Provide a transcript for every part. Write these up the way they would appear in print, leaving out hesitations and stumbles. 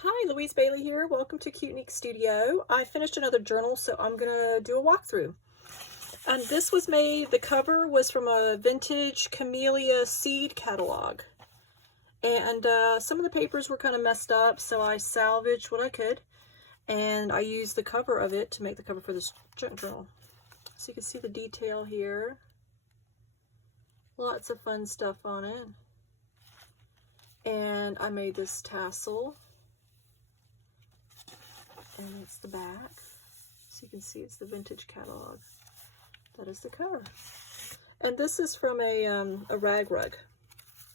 Hi, Louise Bailey here. Welcome to Cute Neek Studio. I finished another journal, so I'm gonna do a walkthrough. And this was made, the cover was from a vintage camellia seed catalog. And some of the papers were kind of messed up, so I salvaged what I could. And I used the cover of it to make the cover for this journal. So you can see the detail here. Lots of fun stuff on it. And I made this tassel. And it's the back. So you can see it's the vintage catalog. That is the cover. And this is from a rag rug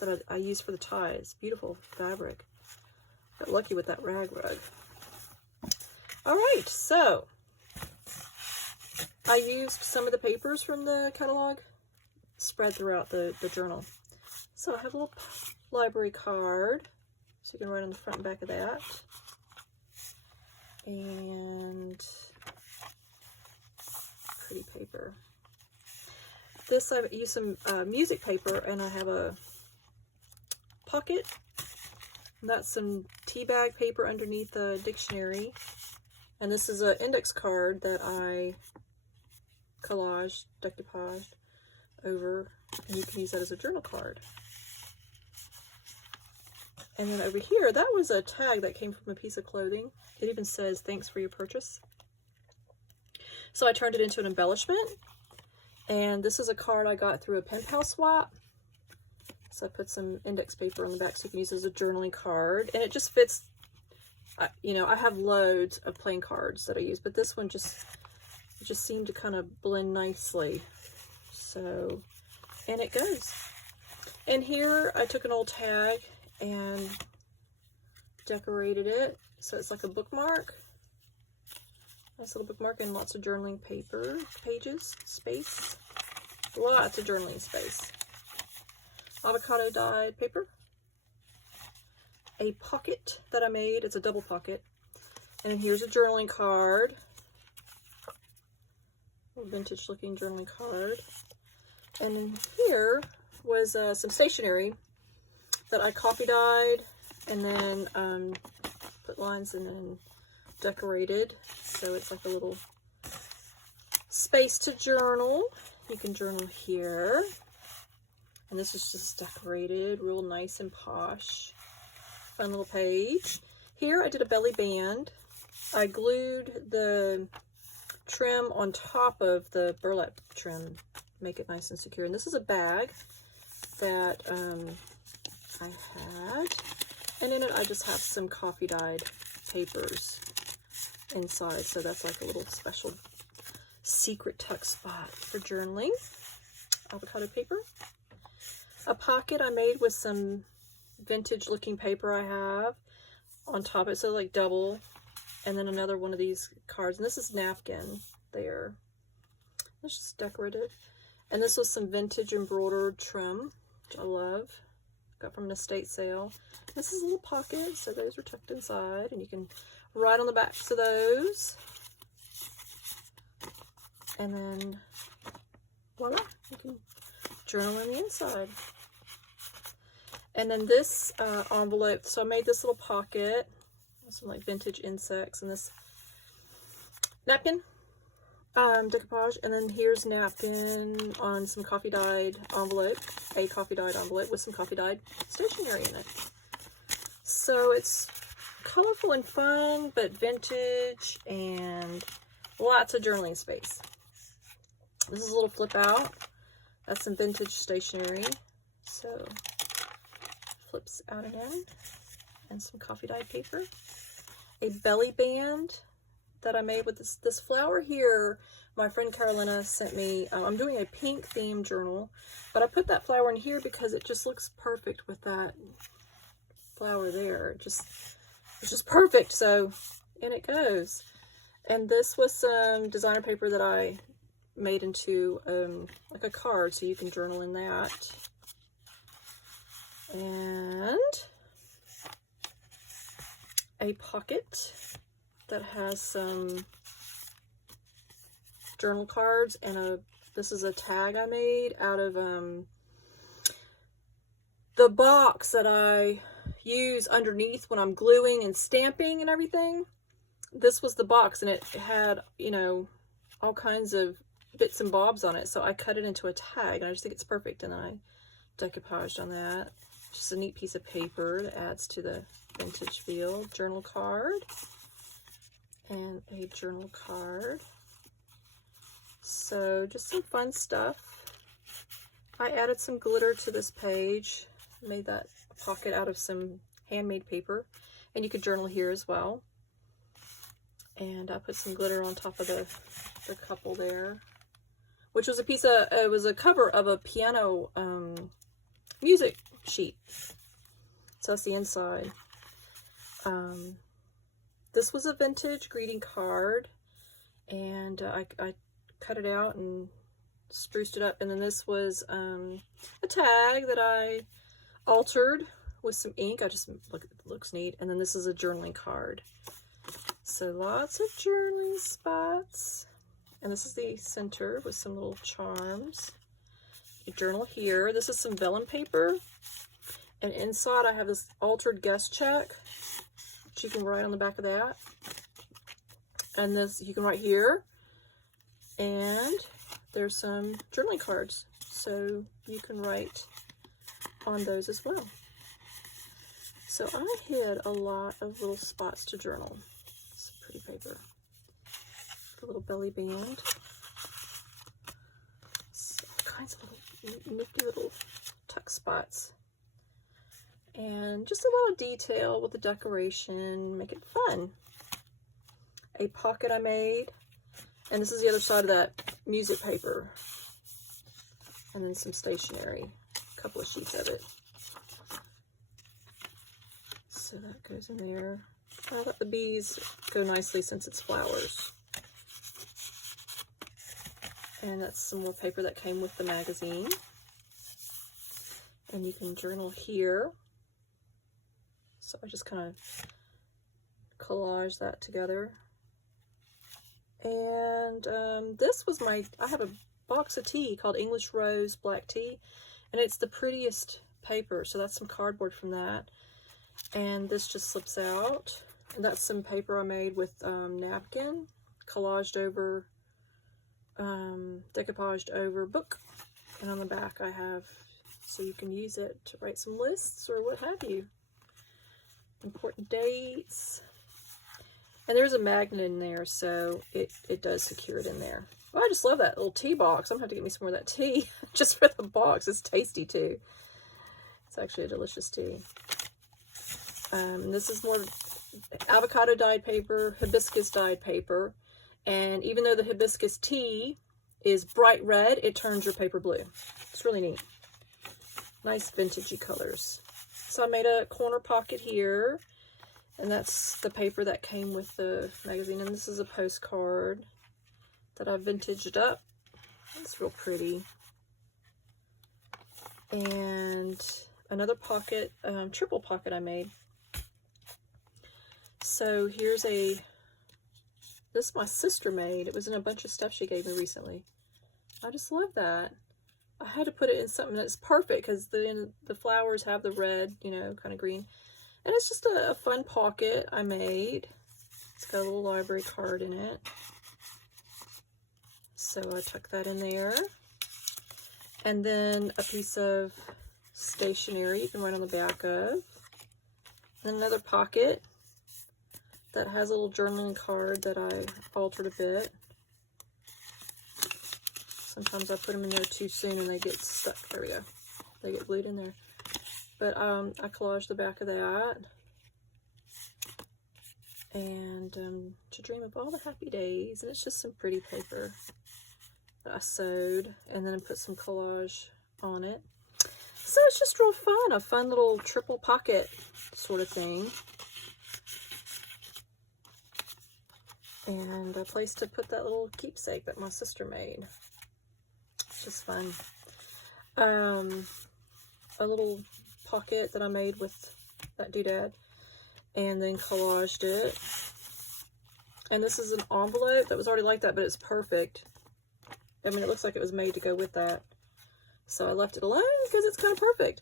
that I use for the ties. Beautiful fabric. Got lucky with that rag rug. Alright, so I used some of the papers from the catalog spread throughout the journal. So I have a little library card. So you can write on the front and back of that. And pretty paper. This I used some music paper, and I have a pocket. And that's some tea bag paper underneath the dictionary. And this is an index card that I collaged, decoupaged over, and you can use that as a journal card. And then over here, that was a tag that came from a piece of clothing. It even says, "Thanks for your purchase." So I turned it into an embellishment. And this is a card I got through a pen pal swap. So I put some index paper on the back so you can use it as a journaling card. And it just fits, you know, I have loads of plain cards that I use, but this one just seemed to kind of blend nicely. So, and it goes. And here I took an old tag and decorated it. So it's like a bookmark. Nice little bookmark and lots of journaling paper, pages, space. Lots of journaling space. Avocado dyed paper. A pocket that I made. It's a double pocket. And here's a journaling card. A vintage looking journaling card. And in here was some stationery that I copy dyed and then put lines and then decorated. So it's like a little space to journal. You can journal here. And this is just decorated, real nice and posh. Fun little page. Here I did a belly band. I glued the trim on top of the burlap trim, make it nice and secure. And this is a bag that I had. And in it I just have some coffee dyed papers inside. So that's like a little special secret tuck spot for journaling. Avocado paper. A pocket I made with some vintage looking paper I have on top of it, so like double. And then another one of these cards. And this is napkin there. It's just decorative. And this was some vintage embroidered trim, which I love. Got from an estate sale. This is a little pocket, so those are tucked inside. And you can write on the backs of those. And then, voila, you can journal on the inside. And then this envelope, so I made this little pocket with some like vintage insects and this napkin decoupage. And then here's napkin on some coffee dyed envelope, a coffee dyed envelope with some coffee dyed stationery in it. So it's colorful and fun, but vintage and lots of journaling space. This is a little flip out. That's some vintage stationery. So flips out and in. And some coffee dyed paper. A belly band that I made with this flower here. My friend Carolina sent me. I'm doing a pink theme journal, but I put that flower in here because it just looks perfect with that flower there. It's just perfect. So in it goes. And this was some designer paper that I made into like a card, so you can journal in that. And a pocket that has some journal cards and this is a tag I made out of the box that I use underneath when I'm gluing and stamping and everything. This was the box, and it had, you know, all kinds of bits and bobs on it. So I cut it into a tag, and I just think it's perfect. And then I decoupaged on that. Just a neat piece of paper that adds to the vintage feel. Journal card. And a journal card. So just some fun stuff. I added some glitter to this page. Made that pocket out of some handmade paper. And you could journal here as well. And I put some glitter on top of the couple there. Which was a piece of, it was a cover of a piano music sheet. So that's the inside. This was a vintage greeting card, and I cut it out and spruced it up. And then this was a tag that I altered with some ink. I just look, it looks neat. And then this is a journaling card. So lots of journaling spots. And this is the center with some little charms. You journal here. This is some vellum paper. And inside I have this altered guest check, which you can write on the back of that. And this you can write here. And there's some journaling cards. So you can write on those as well. So I hid a lot of little spots to journal. It's pretty paper. A little belly band. So all kinds of little nifty little tuck spots. And just a lot of detail with the decoration, make it fun. A pocket I made, and this is the other side of that music paper. And then some stationery, a couple of sheets of it. So that goes in there. I thought the bees go nicely since it's flowers. And that's some more paper that came with the magazine. And you can journal here. So I just kind of collage that together. And this was I have a box of tea called English Rose Black Tea. And it's the prettiest paper. So that's some cardboard from that. And this just slips out. And that's some paper I made with napkin, collaged over, decoupaged over book. And on the back I have, so you can use it to write some lists or what have you. Important dates. And there's a magnet in there, so it does secure it in there. Oh, I just love that little tea box. I'm going to have to get me some more of that tea just for the box. It's tasty too. It's actually a delicious tea. This is more avocado dyed paper, hibiscus dyed paper. And even though the hibiscus tea is bright red, it turns your paper blue. It's really neat. Nice vintagey colors. So I made a corner pocket here, and that's the paper that came with the magazine. And this is a postcard that I vintaged up. It's real pretty. And another pocket, triple pocket I made. So here's this my sister made. It was in a bunch of stuff she gave me recently. I just love that. I had to put it in something that's perfect because the flowers have the red, you know, kind of green. And it's just a fun pocket I made. It's got a little library card in it. So I tuck that in there. And then a piece of stationery you can write on the back of. Then another pocket that has a little journaling card that I altered a bit. Sometimes I put them in there too soon and they get stuck. There we go. They get glued in there. But I collaged the back of that. And to dream of all the happy days. And it's just some pretty paper that I sewed. And then I put some collage on it. So it's just real fun. A fun little triple pocket sort of thing. And a place to put that little keepsake that my sister made. It's just fun. A little pocket that I made with that doodad. And then collaged it. And this is an envelope that was already like that, but it's perfect. I mean, it looks like it was made to go with that. So I left it alone because it's kind of perfect.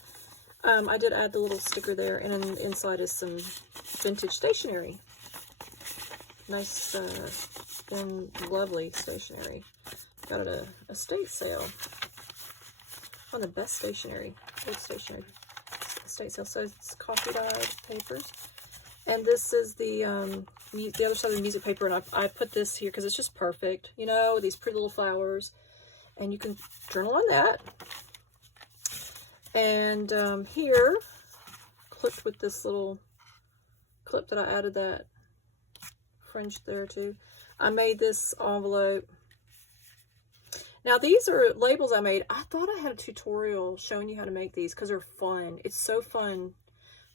I did add the little sticker there, and then inside is some vintage stationery. Nice, and lovely stationery. Got it at a estate sale. One of the best stationery, old stationery estate sale. So it's coffee dyed papers. And this is the other side of the music paper, and I put this here because it's just perfect. You know, these pretty little flowers. And you can journal on that. And here, clipped with this little clip that I added that fringe there too. I made this envelope. Now these are labels I made. I thought I had a tutorial showing you how to make these because they're fun. It's so fun.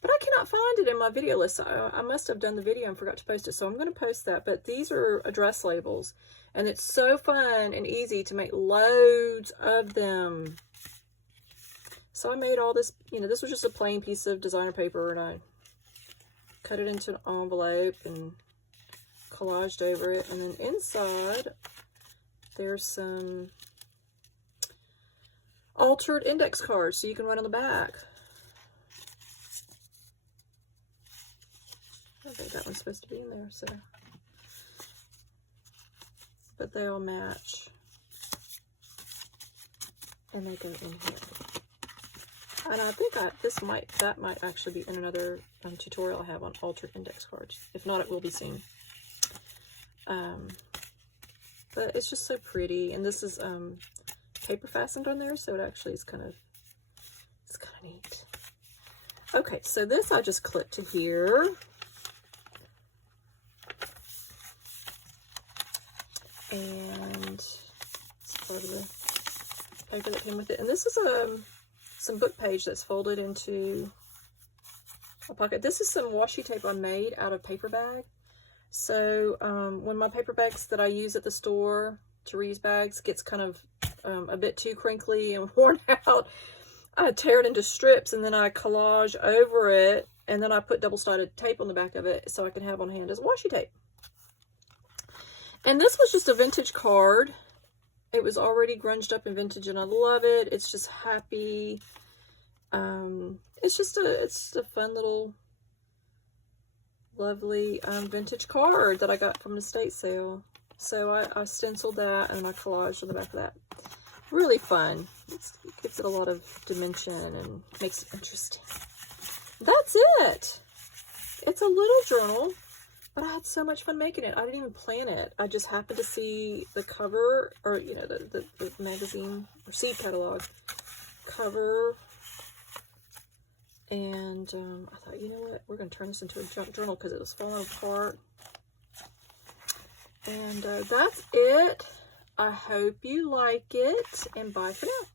But I cannot find it in my video list. I must have done the video and forgot to post it. So I'm going to post that. But these are address labels. And it's so fun and easy to make loads of them. So I made all this, you know, this was just a plain piece of designer paper, and I cut it into an envelope and collaged over it. And then inside, there's some altered index cards so you can write on the back. I think that one's supposed to be in there, so. But they all match. And they go in here. And I think that might actually be in another tutorial I have on altered index cards. If not, it will be soon. But it's just so pretty, and this is paper fastened on there, so it actually is kind of neat. Okay, so this I just clipped to here. And it's part of the paper that came with it. And this is some book page that's folded into a pocket. This is some washi tape I made out of paper bag. So when my paper bags that I use at the store to reuse bags gets kind of a bit too crinkly and worn out, I tear it into strips and then I collage over it, and then I put double-sided tape on the back of it so I can have on hand as washi tape. And this was just a vintage card. It was already grunged up and vintage, and I love it. It's just happy. It's a fun little, lovely vintage card that I got from an estate sale. So I stenciled that and I collaged on the back of that. Really fun. It gives it a lot of dimension and makes it interesting. That's it. It's a little journal. But I had so much fun making it. I didn't even plan it. I just happened to see the cover, or, you know, the magazine or seed catalog cover. And I thought, you know what? We're going to turn this into a junk journal because it was falling apart. And that's it. I hope you like it. And bye for now.